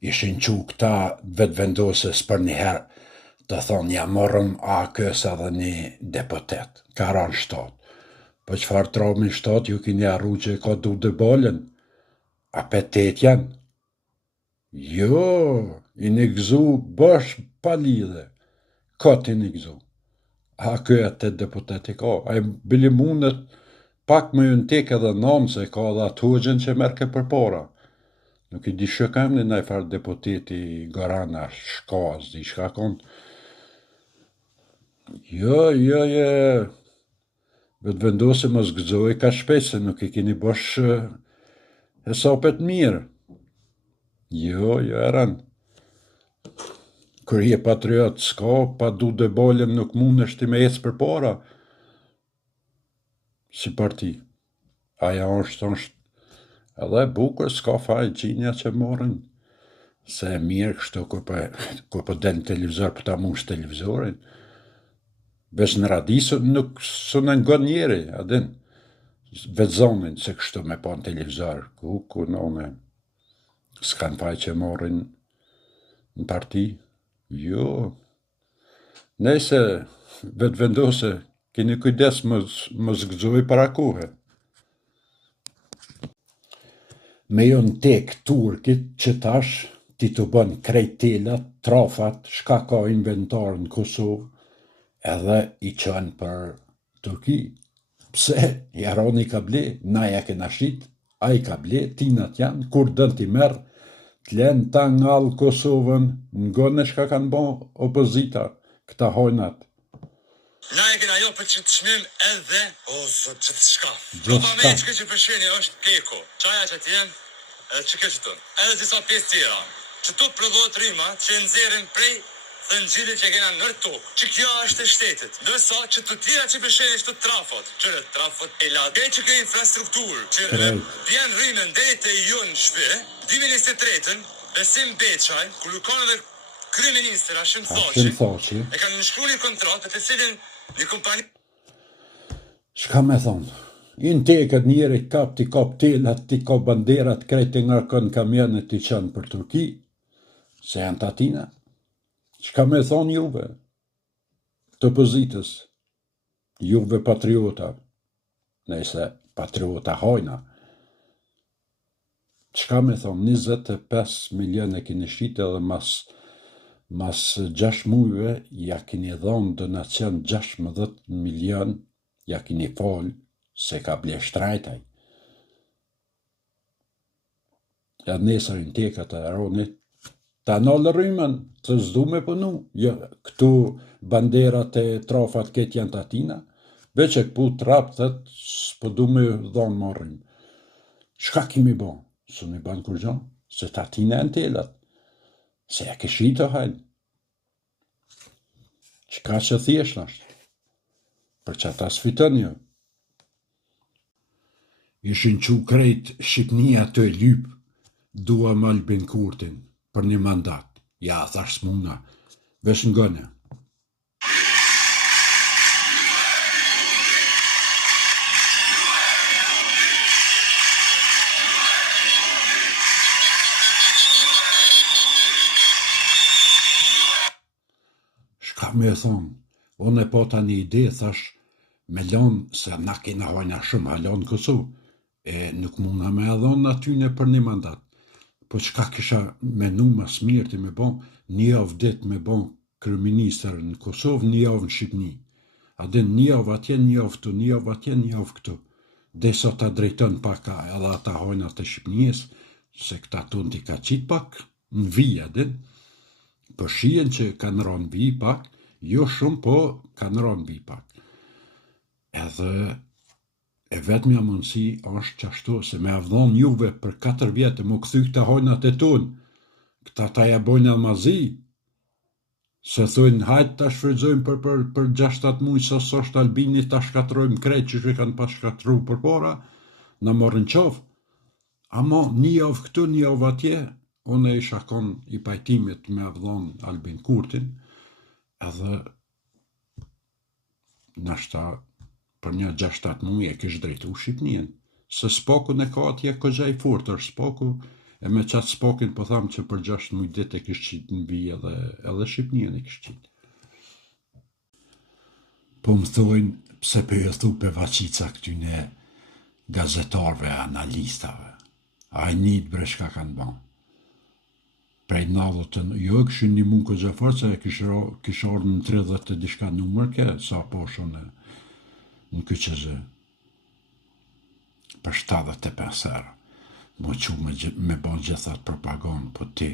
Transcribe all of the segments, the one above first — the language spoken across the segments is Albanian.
ishin qu këta vetëvendosës për njëherë të thonë ja morëm AKs edhe një deputet, ka ranë shtatë. Po qëfar tromin shtatë ju kini arru që ka du dëbollën? A petet janë? Jo, i një gëzu bësh pa lidhe. Ka ti një gëzu. AKja të deputeti ka. A i bili mundet pak më ju në tek edhe nanë se ka dhe atë hoxën që merke për para. Nuk i di shëkam një najfar deputeti Garana Shkaz, di shka konë. Jo, vetë vendosë më zgëzoj ka shpejt se nuk i kini bosh hesapet mirë. Jo, eran. Kër je patriot s'ka, pa du dëbollën nuk mund është me ecë për para. Si parti. Aja është edhe bukur s'ka faj qinja që morën. Se e mirë kështu kur po del në televizor për ta mush televizorin. Vesh në radisë nuk së në ngon njeri, adin. Vetë zonin se kështu me pa në televizor. Ku nëne s'kan faj që morën në parti. Jo. Nëse vetë vendose, kini kujdes më zgëzoj para kohë. Me jo në tek turkit që tash ti të bën krejtelat, trafat, shka ka inventar në Kosovë, edhe i qënë për Turki. Pse? Jaroni ka ble, na ja kena shit, a i ka ble, tinat janë, kur dën t'i merë, t'len ta ngallë Kosovën, ngone shka kanë bo opozita, këta hojnat. Na e kena jo për që të shmim edhe, o zot që të shka. Ropa me që që përshini është keko, qaja që t'jen, edhe që që tënë, edhe disa pjesë tjera, që tu prodhot rima që nëzirin prej dhe në gjilë që kena nërë tokë, që kjo është e shtetit, dërsa që të tjera që përshini shtu trafot, qërë trafot e la, dhe që kjo infrastrukturë, që vjen rrimën dhe të ju në shpe, 2023-ën, Besim Beçaj, kur kanë edhe kryeministër Hashim Thaçi, e kanë nënshkruar një kontratë të cilin një kompani. Shka me thonë? I në teket njeri kap telat, ti ka banderat, krejt e ngarkon kamionet i qënë për Turki, se janë tatina. Shka me thonë juve? Të opozitës, juve patriota, nëse patriota hojna. Shka me thonë? 25 milion e kini shite dhe mas 6 mujve ja kini dhonë donacion 16 milion, ja kini folë se ka ble shtrajtaj. Ja nesër në tekat e aronit, ta nëllë rrimën, të zdu me punu. Ja, këtu banderat e trafat këtë janë tatina, veç e këpu trapë thët, s'po du me dhonë marrim. Shka kimi bo? Së me banë kur gjonë? Se tatina e në telat. Se ja këshi të hajnë. Qka që thjesht është? Për që ata s'fitën jo. Ishin që krejt Shqipnia të lypë, dua më Albin Kurtin për një mandat. Ja, thash s'muna, vesh ngëne. Shka me thonë, unë e pata një ide, thash, me lonë se na kena hojna shumë halon Kosovë, e nuk muna me adhonë atyne për një mandat. Po qka kisha menu mas mirë të me bon, një javë dit me bon kryeministër në Kosovë, një javë në Shqipni. Adin një javë atje, një javë këtu, një javë atje, një javë këtu. Dhe sa ta drejton paka edhe ata hojna të Shqipnijës, se këta tunë t'i ka qitë pak në vijë, adin. Për shien që kanë ronë vijë pak, jo shumë, po kanë ronë vijë pak. Edhe e vetëmja mundësi është qashtu se me avdhon juve për 4 vjetë më këthy këta hojnat e tunë, këta ta ja bojnë almazi, se thujnë hajtë ta shfrydzojmë për 6-7 mujë sa është Albini ta shkatrojmë krejt që që kanë pa shkatru për para, në morën qovë. Amo një javë këtu, një javë atje, unë e isha kon i pajtimit me avdhon Albin Kurtin, edhe nashta për një 6-7 mujë e kishë drejtu Shqipnien, se spoku në ka atje këgjaj furtër, spoku E me qatë spokin po thamë që për 16 ditë e kishtë qitë në vijë edhe Shqipnijën e kishtë qitë. Po më thojnë pse për e thu për vaqica këtyne gazetarve, analistave. A e njët bre shka kanë banë. Prej nallotën, jo e këshin një mund këtë gjafar, se e kishë orë në 30 të dishka numër ke, sa poshon në këqëzë. Për 75 erë. Mo që me bon gjithat propagandë, po ti,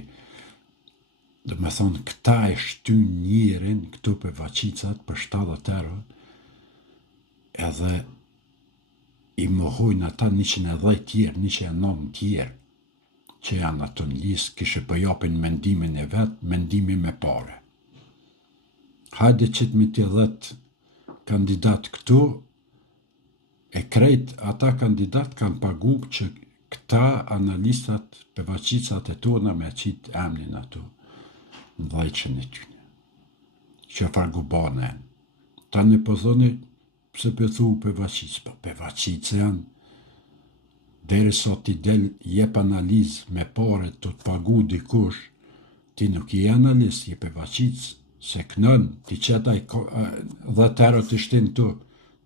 dhe me thonë, këta e shty njërin, këtu për vaqicat, për 70 erë, edhe i mohojnë ata 110 tjerë, 109 tjerë, që janë ato në listë, kishe përjapin mendimin e vetë, mendimin me pare. Hajde që të mi të 10 kandidat këtu, e krejt ata kandidat kanë pagu që këta analistat për vaqicat e tona me qitë emnin ato në dhajqën e tyne. Që fargu bane. Ta në pëthoni pse për thu për vaqic, për vaqic janë deri sot t'i del jep analiz me pare të pagu dikush, ti nuk i analist, je për vaqic, se kënën, ti qetaj 10 euro të shtin të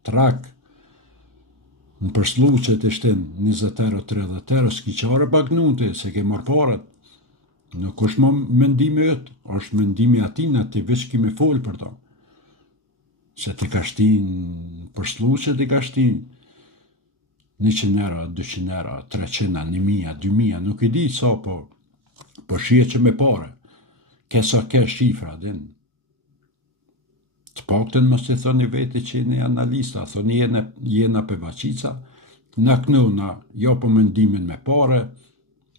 trak, në përslu që të shtin 20 euro, 30 euro, s'ki qare bagnute, se ke marrë paret. Nuk është më mendimi jëtë, është mendimi atina, ti veç ki me folë për to. Se ti ka shtin, përslu që ti ka shtin 100 euro, 200 euro, 300, 1000, 2000, nuk i di sa, po shie që me pare. Kesa ke shifra, din. Të paktën mos të thoni veti që jeni analista, thoni jena për vaqica, na kënuna, jo po mendimin me pare,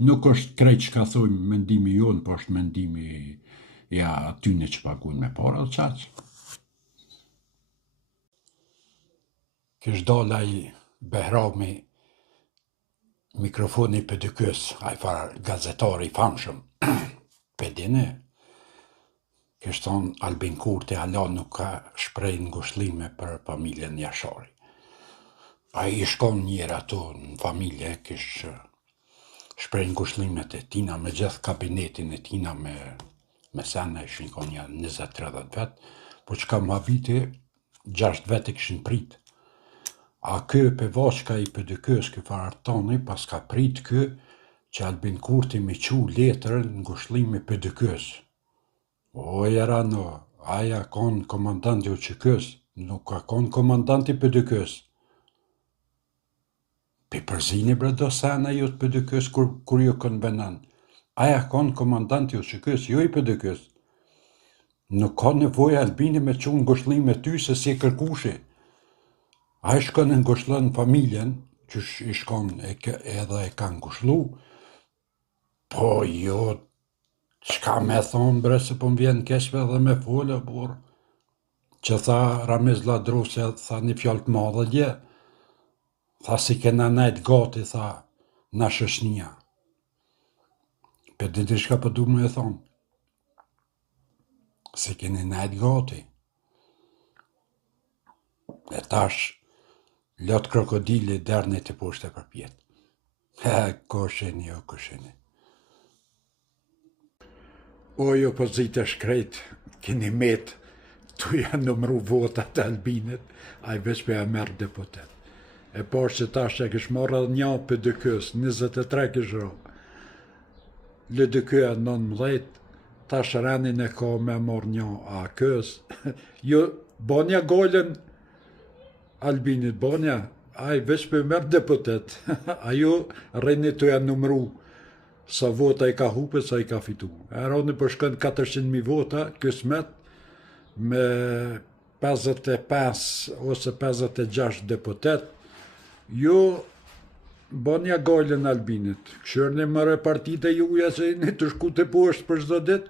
nuk është krejt që ka thojmë mendimi jonë, po është mendimi ja atyne që paguin me pare, o qaqë. Kish dala i Behrami mikrofoni për dykës, a i farë gazetari i famshëm, për dine, kish thonë Albin Kurti ala nuk ka shprej ngushlime për familjen Jashari. A i shkon njëra ato në familje, kish shprej ngushlimet e tina me gjithë kabinetin e tina me sene, ishin kon një 20-30 vetë, po që ka më habiti, 6 vetë i këshin pritë. A kë për vashka i për dykës kë farartoni, pas ka prit kë që Albin Kurti me qu letërën ngushlimi për dykës. O, jera no, aja kon komandanti o qëkës, nuk ka kon komandanti për dykës. Për përzini bre do sena jo të për dykës kur jo kënë benan. Aja kon komandanti o qëkës, jo i për dykës. Nuk ka nevoj Albini me qu ngushlimi ty se si kërkushi. A i shkon e ngushlën familjen, që i shkon edhe e ka ngushlu, po jo, qka me thonë bre se po m'vjen keshve dhe me folë, por, që tha Ramiz Ladrusja, tha një fjallë të madhe dje, tha si kena najt gati, tha, na shëshnia. Për diti shka për du me thonë, si keni najt gati. E tash, lot krokodili derne të poshte për pjetë. Kosheni, o kosheni. Oj, opozita shkrejt, keni met, tu janë nëmru votat të Albinit, a i veç për e merë deputet. E por që tash e kësh marrë një për dykës, 23 kësh ro. Lë dykyja 19, tash ranin e ka me marrë një a kës. Jo, bonja gollën, Albinit bonja, a i veç për mërë deputet, ajo rreni të janë numru sa vota i ka hupe, sa i ka fitu. E rroni për shkën 400.000 vota, kësmet, me 55 ose 56 deputet, jo bonja gollën Albinit. Këshërni mëre partit e juja që një të shku të poshtë për zdo dit,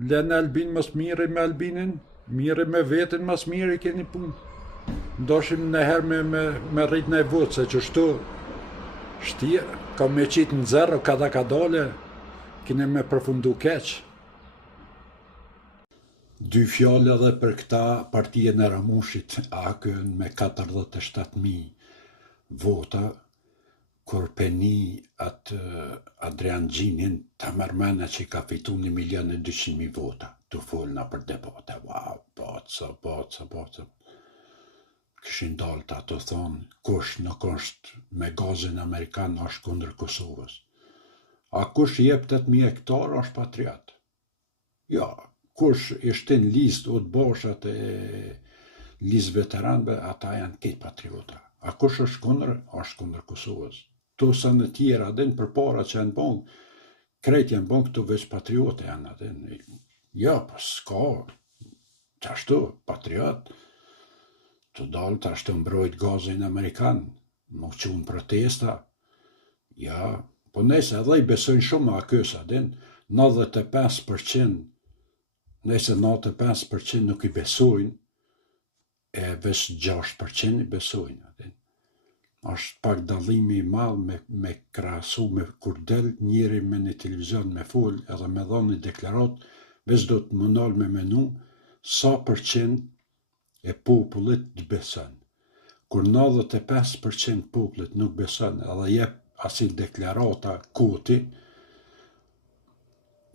lene Albin mas mire me Albinin, mire me vetin mas mire keni punë. Ndoshim nëherë me rrit në e votë, se që shtu shtia, ka me qitë në zero, kada ka dole, kine me përfundu keq. 2 fjallë edhe për këta partije në Ramushit, akën me 47.000 vota, kur peni atë Adrian Gjinin të mërmena që ka fitu 1.200.000 vota të folna për debate. Wow, boca. Këshin dalë të ato thonë, kush nuk është me gazin Amerikan është kundër Kosovës. A kush jep 8.000 hektar është patriot. Ja, kush ishtin listë o të boshat e listë veteranëve, ata janë këtë patriota. A kush është kundër Kosovës. Tu sa në tjera, adin për para që janë bon, krejt janë bon këtu veç patriote janë adin. Ja, pas s'ka, qashtu, patriot, të dalë të ashtu mbrojt gazin Amerikan, më qunë protesta, ja, po nese edhe i besojnë shumë a kësë adin, 95%, nese 95% nuk i besojnë, e veç 6% i besojnë adin. Është pak dallimi i madh me krahasu me kur del njëri me një televizion me fol edhe me dhënë një deklarat, veç do të mundal me menu sa përqind e popullit të beson. Kur 95% popullit nuk beson edhe jep asil deklarata koti,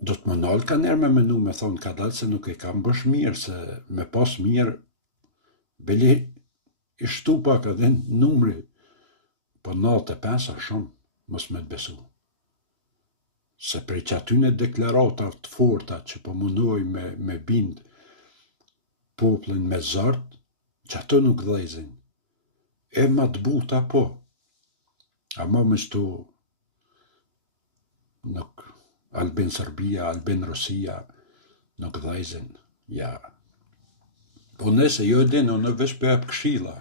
do të mundal ka njerë me menu me thonë ka dalë se nuk e kam bësh mirë, se me pas mirë, beli i shtu pak edhe numri, po 95 a shumë, mos me të besu. Se prej që atyne deklarata të forta që po mundoj me bind poplin me zart, që ato nuk dhezin. E ma të buta po. A ma me shtu nuk Albin Serbia, Albin Rusia, nuk dhezin. Ja. Po nese, jo e dino, në vesh për e për këshila.